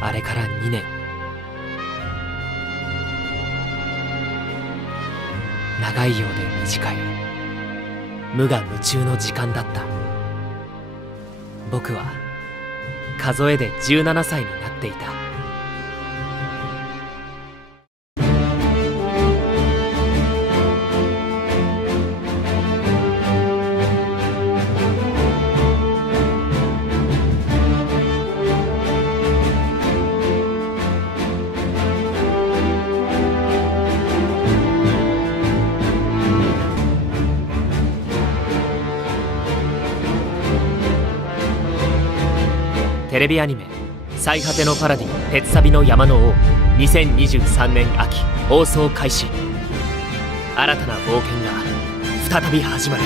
あれから2年。長いようで短い。無我夢中の時間だった。僕は数えで17歳になっていた。テレビアニメ「最果てのパラディ鉄サビの山の王」2023年秋放送開始。新たな冒険が再び始まる。